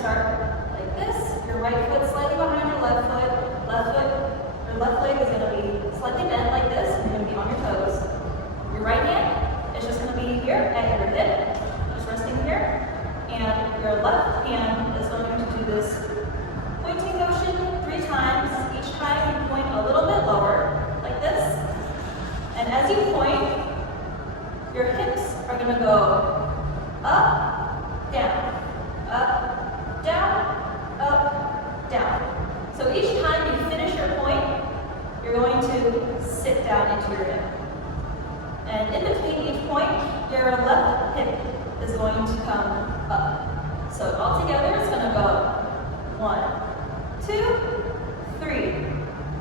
start like this. Your right foot slightly behind your left foot. Your left leg is going to be slightly bent like this. You're going to be on your toes. Your right hand is just going to be here at your hip, just resting here. And your left hand is going to do this pointing motion 3 times. Each time you point a little bit lower, like this. And as you point, your hips are going to go up, down, up, down, up, down. So each time you finish your point, you're going to sit down into your hip. And in between each point, your left hip is going to come up. So all together, it's going to go 1, 2, 3.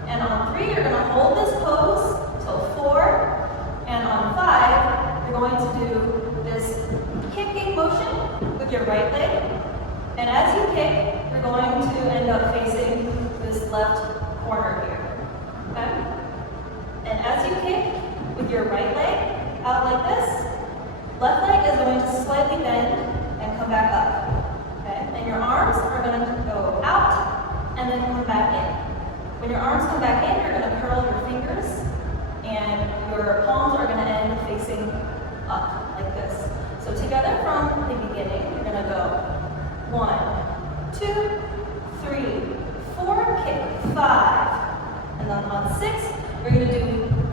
And on 3, you're going to hold this pose till 4. And on 5, you're going to do this kicking motion with your right leg. And as you kick, you're going to end up facing this left corner here. Okay? And as you kick with your right leg out like this, left leg is going to slightly bend and come back up. Okay? And your arms are going to go out and then come back in. When your arms come back in, you're going to curl your fingers and your palms are going to end facing up like this. So together from the beginning, you're going to go 1, 2, 3, 4, kick, 5. And then on 6, you're going to do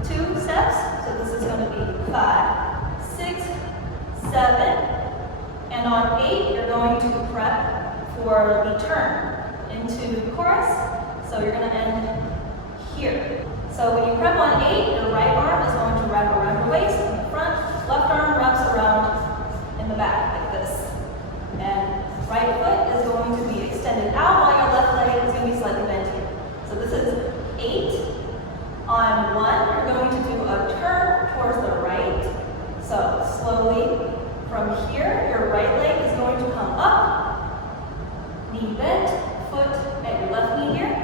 2 steps. So this is going to be 5, 6, 7. And on 8, you're going to prep for the turn into the chorus. So you're going to end here. So when you prep on 8, your right arm is going to wrap around your waist in the front. Left arm wraps around in the back like this. And right foot is going to be extended out while your left leg is going to be slightly bent here. So this is 8. On 1, you're going to do a turn towards the right. So slowly from here, your right leg is going to come up, knee bent, foot at your left knee here,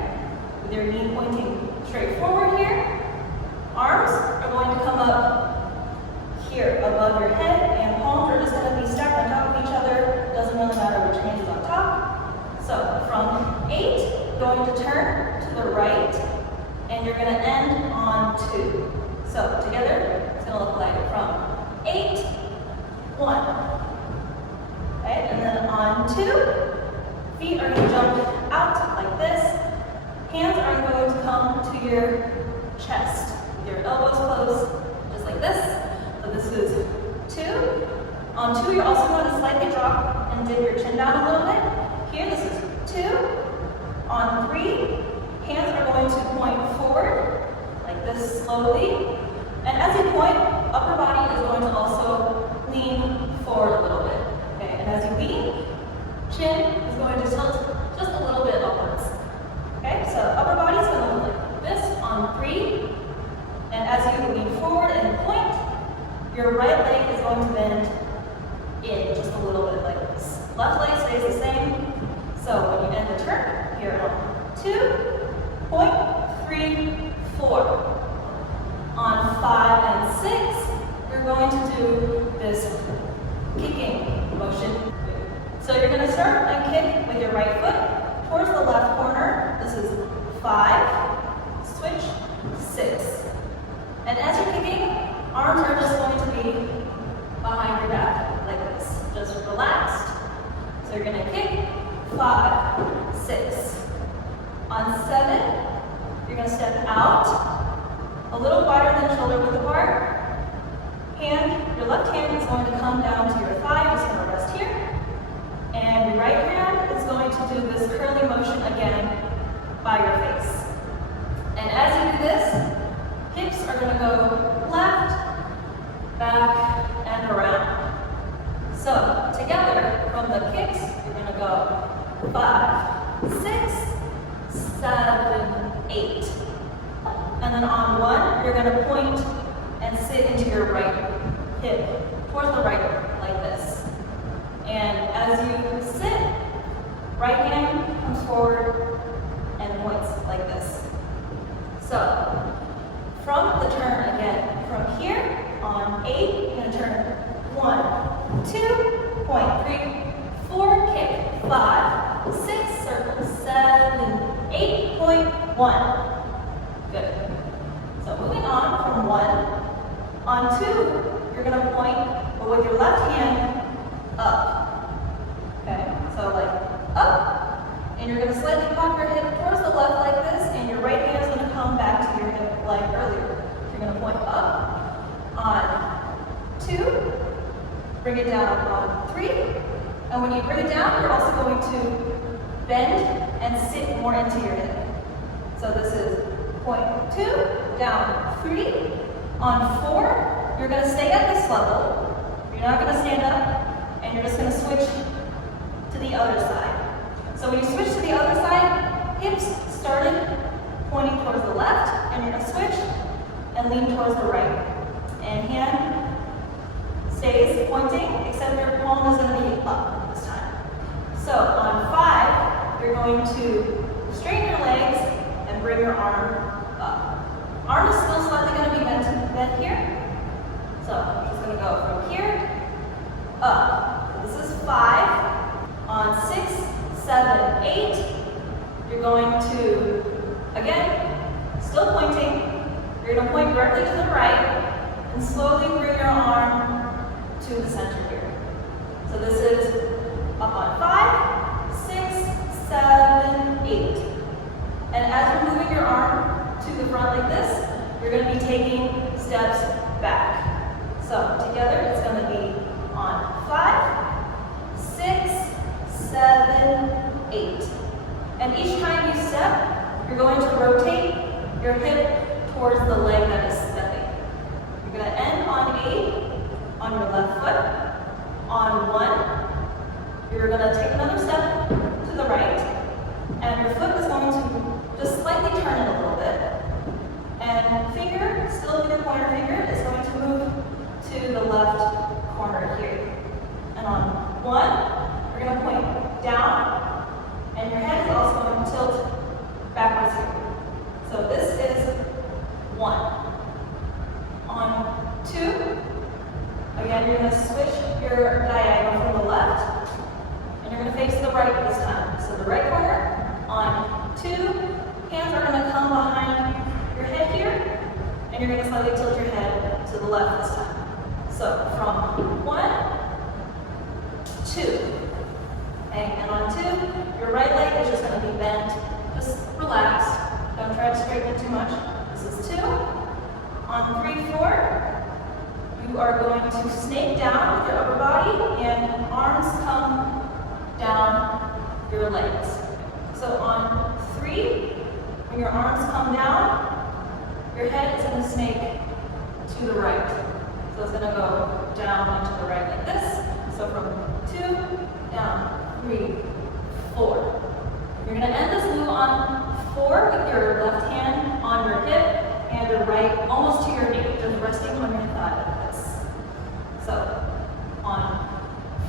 with your knee pointing straight forward here. Arms are going to come up here above your head, and palms are just going to be stacked on top of each other. Doesn't really matter which hand is on top. So from 8, going to turn to the right, and you're going to end on 2. So together, it's going to look like from 8, 1. Okay, and then on 2, feet are going to jump out like this. Hands are going to come to your chest. Your elbows close, just like this. So this is 2. On 2, you're also going to slightly drop and dip your chin down a little bit. Here, this is 2. On 3, hands are going to point forward, like this slowly. And as you point, upper body is going to also lean forward a little bit. Okay, and as you lean, chin is going to tilt just a little bit upwards. Okay, so upper body is going to look like this on 3. And as you lean forward and point, your right leg is going to bend in just a little bit like this. Left leg stays the same. So when you end the turn, here on 2, point, 3, 4. On 5 and 6, you're going to do this kicking motion. So you're going to start and kick with your right foot towards the left corner. This is 5, switch, 6. And as you're kicking, arms are just going to be behind your back, like this. Just relaxed. So you're going to kick, 5, 6. On 7, you're going to step out, a little wider than shoulder width apart. Your left hand is going to come down to your thigh, just going to rest here. And your right hand is going to do this curly motion again by your face. And as you do this, hips are going to go left, back, and around. So together, from the kicks, you're going to go 5, 6, 7, 8. And then on 1, you're going to point and sit into your right hip towards the right, like this. And as you sit, right hand comes forward and points like this. So from the turn again, from here on 8, you're going to turn 1, 2, point, 3, 4, kick, 5, 1. Good. So moving on from 1. On 2, you're going to point, but with your left hand, up. Okay, so like up, and you're going to slightly pop your hip towards the left like this, and your right hand is going to come back to your hip like earlier. You're going to point up on 2, bring it down on 3, and when you bring it down, you're also going to bend and sit more into your hip. So this is point 2, down 3. On 4, you're going to stay at this level. You're not going to stand up, and you're just going to switch to the other side. So when you switch to the other side, hips started pointing towards the left, and you're going to switch and lean towards the right. And hand stays pointing, except your palm is going to be up this time. So on 5, you're going to straighten your legs and bring your arm up. Arm is still slightly going to be bent here. So I'm just going to go from here up. This is 5. On 6, 7, 8, you're going to, again, still pointing. You're going to point directly to the right and slowly bring your arm to the center here. So this is up on 5, 6, 7, 8. And as you're moving your arm to the front like this, you're going to be taking steps back. So together it's going to be on 5, 6, 7, 8. And each time you step, you're going to rotate your hip towards the leg that is stepping. You're going to end on 8 on your left foot. On 1, you're going to take another step to the right, and your foot is going to just slightly turn it a little bit. And finger, still with your pointer finger, is going to move to the left corner here. And on 1, you're going to point down, and your head is also going to tilt backwards here. So this is 1. On 2, again, you're going to switch your diagonal from the left, and you're going to face the right this time. So the right corner. On 2, hands are going to come behind your head here, and you're going to slightly tilt your head to the left this time. So from 1, 2. Okay, and on 2, your right leg is just going to be bent. Just relax. Don't try to straighten it too much. This is 2. On 3, 4, you are going to snake down with your upper body, and arms come down your legs. So on 3, when your arms come down, your head is going to snake to the right. So it's going to go down and to the right like this. So from 2, down, 3, 4. You're going to end this move on 4 with your left hand on your hip and your right almost to your knee, just resting on your thigh like this. So on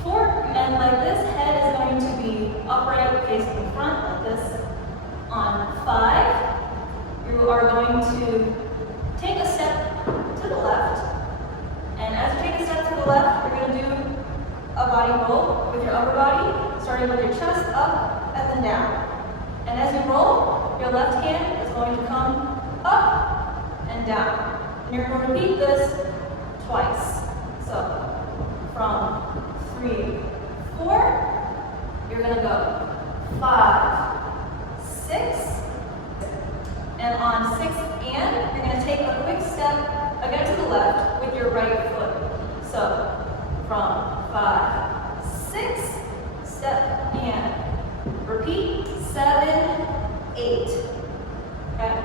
4, you end like this. Head is going to be upright, facing the front like this. On 5, you are going to take a step to the left. And as you take a step to the left, you're going to do a body roll with your upper body, starting with your chest up and then down. And as you roll, your left hand is going to come up and down. And you're going to repeat this twice. So from 3, 4, you're going to go 5, 6, and on 6 and, you're going to take a quick step again to the left with your right foot. So from 5, 6, step and repeat, 7, 8. Okay?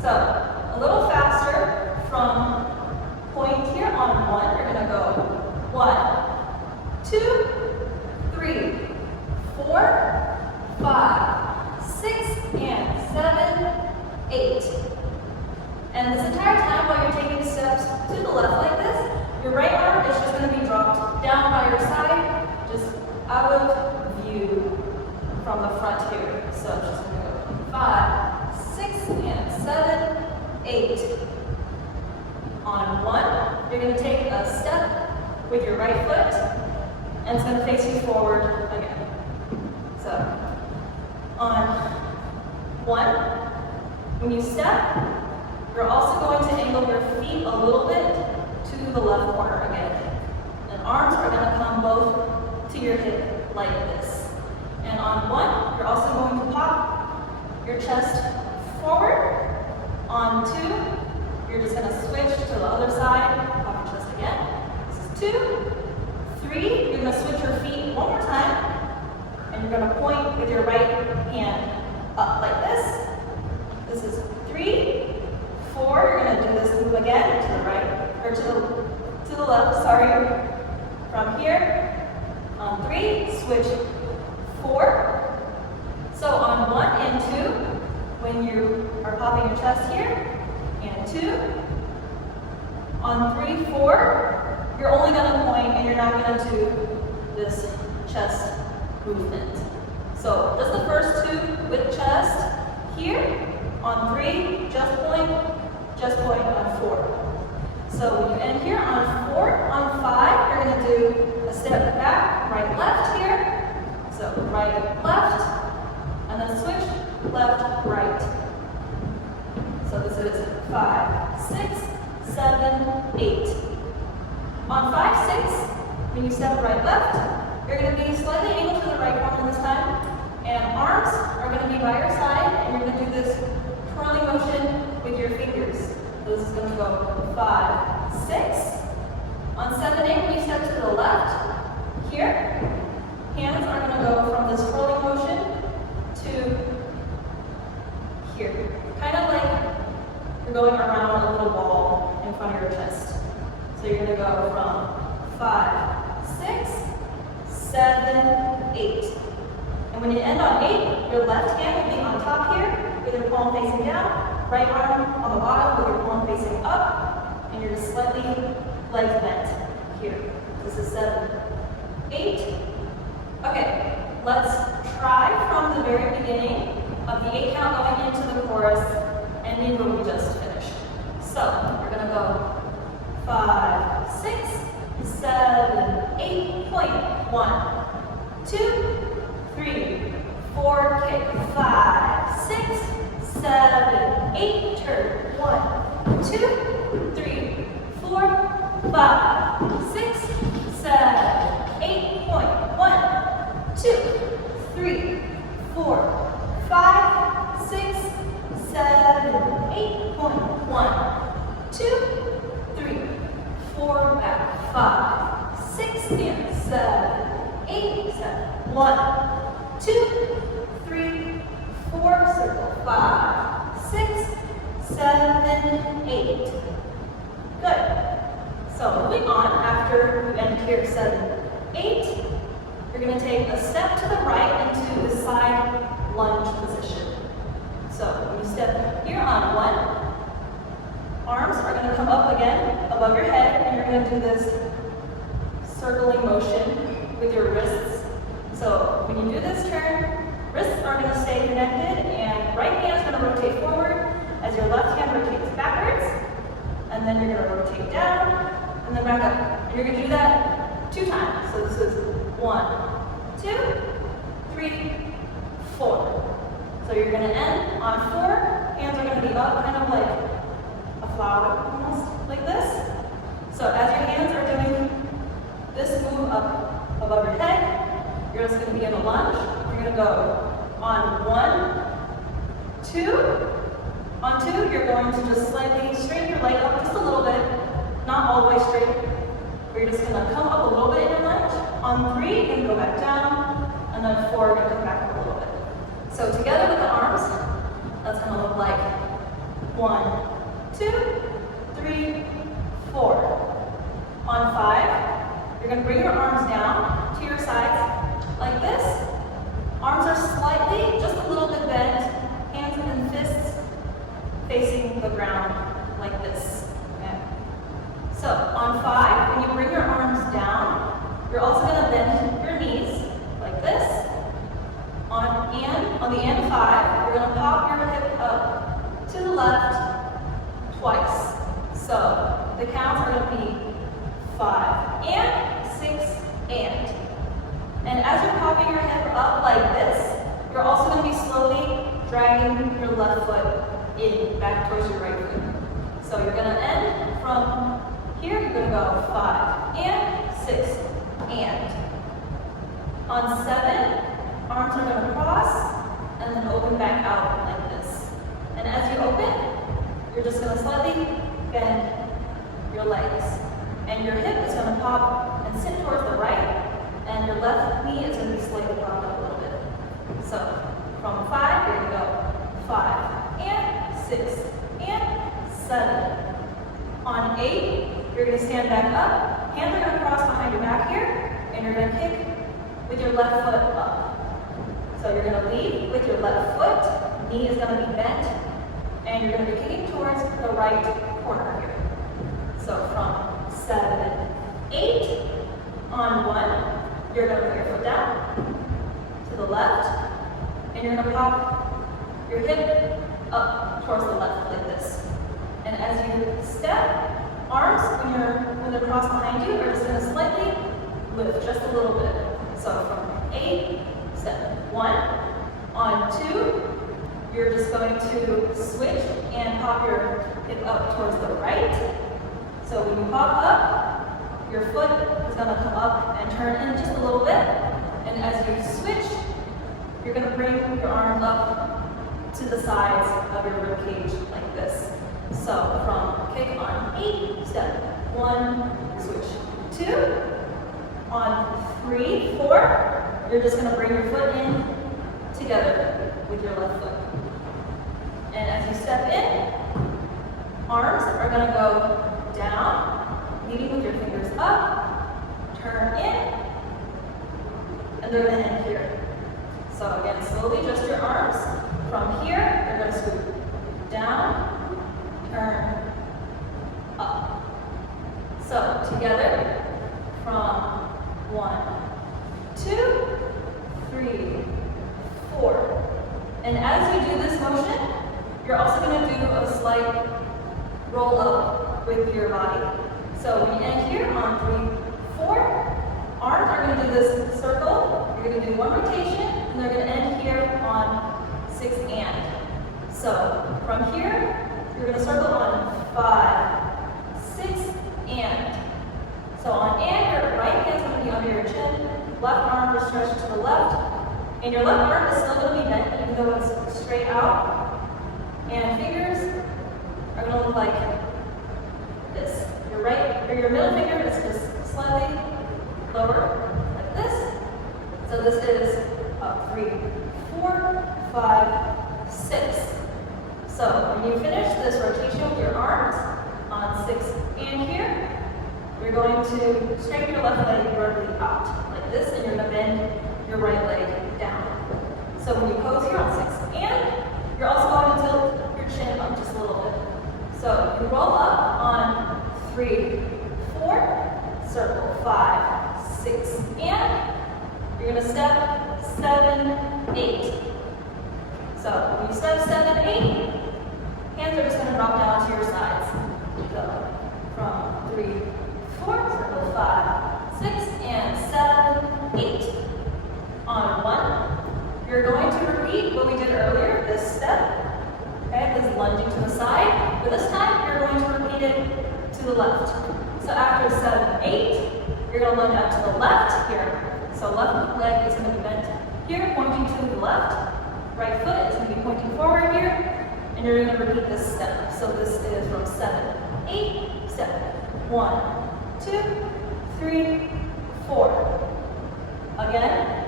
So a little faster from point here on 1, you're going to go 1, 2, 3, 4, 5, 6, and 7, 8. And this entire time while you're taking steps to the left like this, your right arm is just going to be dropped down by your side, just out of view from the front here. So it's just going to go 5, 6, and 7, 8. On 1, you're going to take a step with your right foot, and it's going to face you forward again. So on 1, When you step, you're also going to angle your feet a little bit to the left corner again. And arms are going to come both to your hip like this. And on one, you're also going to pop your chest forward. On two, you're just going to switch to the other side, pop your chest again. This is 2. 3, you're going to switch your feet one more time, and you're going to point with your right hand up like this. This is 3. 4, you're going to do this move again to the right, or to the left, sorry, from here. On 3, switch 4. So on 1 and 2, when you are popping your chest here, and 2. On 3, 4, you're only going to point and you're not going to do this chest movement. So just the first 2 with chest here. On 3, just point on 4. So when you end here on 4, on 5, you're going to do a step back, right, left here. So right, left, and then switch, left, right. So this is 5, 6, 7, 8. On 5, 6, when you step right, left, you're going to be slightly angled to the right corner this time, and arms are going to be by your side, and you're going to do this twirling motion with your fingers. So this is going to go 5, 6. On 7, 8, when you step to the left, here, hands are going to go from this twirling motion to here. Kind of like you're going around a little ball in front of your chest. So you're going to go from 5, 6, 7, 8. And when you end on 8, your left hand will be on top here with your palm facing down, right arm on the bottom with your palm facing up, and you're just slightly legs bent here. This is 7, 8. Okay, let's try from the very beginning of the 8 count going into the chorus, ending where we just finished. So we're going to go 5, 6, 7, 8, point. 1, 2, 3, 4, kick. 5, 6, 7, 8, turn. 1, 2, 3, 4, 5, 6, 7, 8, point. 1, 2, 3, 4, 5, 6, 7, 8, point. 1, 2, 3, 4, back. 5, 6, and 7, 8, 7. 1, 2, 3, 4, circle. 5, 6, 7, 8. Good. So moving on, after you end here 7, 8, you're going to take a step to the right into the side lunge position. So when you step here on 1, arms are going to come up again above your head, and you're going to do this circling motion with your wrists. So when you do this turn, wrists are going to stay connected, and right hand is going to rotate forward as your left hand rotates backwards, and then you're going to rotate down, and then back up. And you're going to do that 2 times. So this is 1, 2, 3, 4. So you're going to end on 4. Hands are going to be up, kind of like a flower, almost like this. So as your hands are doing this move up above your head, you're just going to be in a lunge. You're going to go on 1, 2. On 2, you're going to just slightly straighten your leg up just a little bit, not all the way straight. You're just going to come up a little bit in your lunge. On 3, you're going to go back down, and then 4, you're going to come back up a little bit. So together with the arms, that's going to look like 1, 2, 3, 4. On 5, you're going to bring your arms down to your sides like this. Arms are slightly, just a little bit bent, hands and fists facing the ground like this. Okay. So on 5, when you bring your arms down, you're also going to bend your knees like this. On the and 5, you're going to pop your hip up to the left twice. So the counts are going to be 5 and 6 and. And as you're popping your hip up like this, you're also going to be slowly dragging your left foot in, back towards your right foot. So you're gonna end from here, you're gonna go 5 and 6 and. On 7, arms are gonna cross and then open back out like this. And as you open, you're just gonna slightly bend your legs. And your hip is gonna pop and sit towards the right, and your left knee is gonna be slightly popped up a little bit. So from 5, here we go. 5 and 6 and 7. On 8, you're going to stand back up. Hands are going to cross behind your back here, and you're going to kick with your left foot up. So you're going to lead with your left foot. Knee is going to be bent, and you're going to be kicking towards the right corner here. So from 7, 8, on 1, you're going to put your foot down to the left, and you're going to pop your hip up towards the left like this. And as you step, arms, when they're crossed behind you, are just going to slightly lift just a little bit. So from 8, step 1, on 2, you're just going to switch and pop your hip up towards the right. So when you pop up, your foot is going to come up and turn in just a little bit. And as you switch, you're going to bring your arms up to the sides of your rib cage like this. So from kick on 8, step 1, switch 2. On 3, 4, you're just going to bring your foot in together with your left foot. And as you step in, arms are going to go down, leading with your fingers up, turn in, and they're going to end here. So again, slowly adjust your arms. From here, you're going to scoop down, turn, up. So together, from 1, 2, 3, 4. And as you do this motion, you're also going to do a slight roll up with your body. So when you end here on 3, 4, arms are going to do this circle. You're going to do one rotation, and they're going to end here on 6 and. So from here, you're going to circle on 5, 6, and. So on and, your right hand's going to be under your chin, left arm is stretched to the left, and your left arm is still going to be bent even though it's straight out. And fingers are going to look like this. Your middle finger is just slightly lower, like this. So this is up 3, 4, 5, 6. So when you finish this rotation with your arms on 6 and here, you're going to straighten your left leg vertically out like this, and you're going to bend your right leg down. So when you pose here on 6 and, you're also going to tilt your chin up just a little bit. So you roll up on 3, 4, circle 5, 6, and you're going to step 7, 8. So when you step 7, 8, hands are just going to drop down to your sides. So from 3, 4, circle 5, 6, and 7, 8. On 1, you're going to repeat what we did earlier, this step. Okay, this lunging to the side. But this time, you're going to repeat it to the left. So after 7, 8, you're going to lunge out to the left here. So left leg is going to be bent here, pointing to the left. Right foot is going to be pointing forward here. And you're going to repeat this step. So this is from 7, 8, step 1, 2, 3, 4. Again,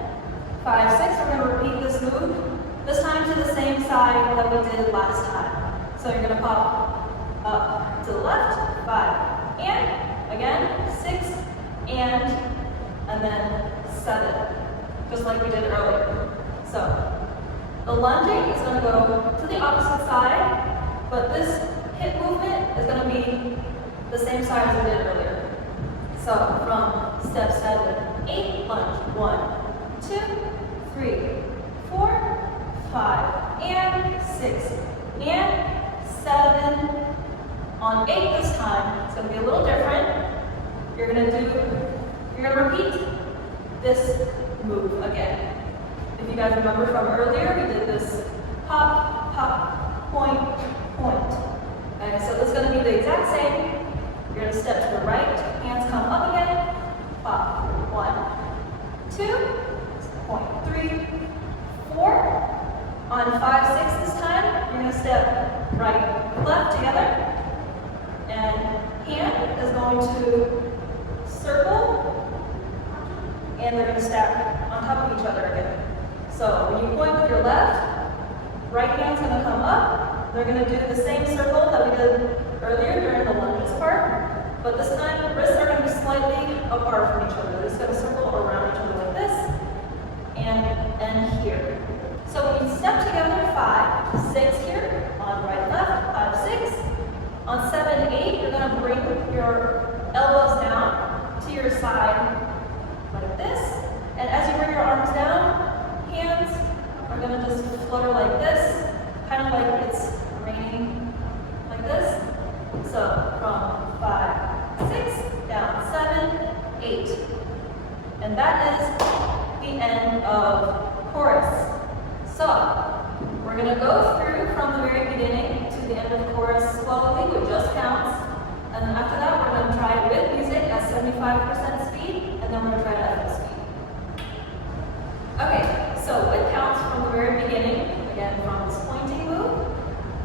5, 6, we're going to repeat this move. This time to the same side that we did last time. So you're going to pop up to the left, 5, and again, 6, and then 7, just like we did earlier. So the lunging is going to go to the opposite side, but this hip movement is going to be the same side as we did earlier. So from step 7, 8, lunge, 1, 2, 3, 4, 5, and 6, and 7. On 8 this time, it's going to be a little different. You're going to repeat this move again. If you guys remember from earlier, we did this pop, pop, point, point. Okay, so this is going to be the exact same. You're going to step to the right, hands come up again, up, 1, 2, point, 3, 4. On 5, 6 this time, you're going to step right, left together, and hand is going to circle, and they're going to stack on top of each other again. So when you point with your left, right hand's going to come up. They're going to do the same circle that we did earlier during the lunges part, but this time wrists are going to be slightly apart from each other. They're just going to circle around each other like this, and here. So when you step together, 5, 6 here, on right, left, 5, 6. On 7, 8, you're going to bring your elbows down to your side like this. And as you bring your arms down, hands are going to just flutter like this, kind of like it's raining like this. So from 5, 6, down 7, 8. And that is the end of chorus. So, we're going to go through from the very beginning to the end of the chorus slowly with just counts. And then after that, we're going to try it with music at 75% speed, and then we're going to try it at full speed. Okay, so with counts from the very beginning, again from this pointing move.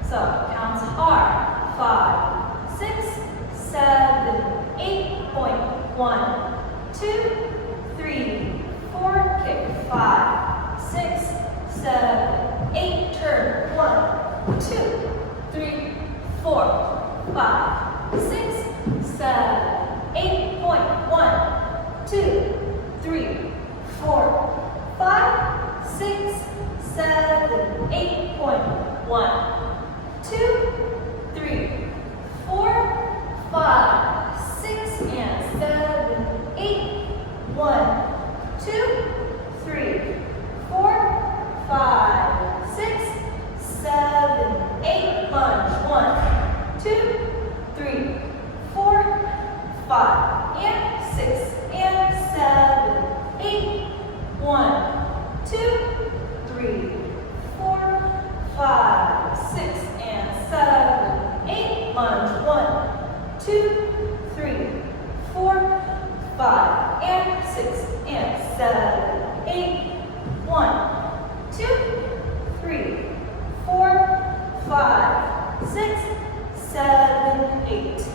So, counts are 5, 6, 7, 8, point, 1, 2, 3, 4, kick, 5, 6, 7, 8, turn, 1, 2, 3, 4, 5, 6, 7, 8, point, 1, 2, 3, 4, 5, 6, 7, 8, point, 1, 2, 3, 4, 5, 6, and 7, 8, 1, 2, 3, 4, 5, 6, 7, 8, lunge, 1, 2, 3, 4, 5, and 6, and 7, 8, 1, 2, 3, 4, 5, 6, and 7, 8, lunge, 1, 2, 3, 4, 5, and 6, and 7, 8, 1, 2, 3, 4, 5, 6, 7, 8.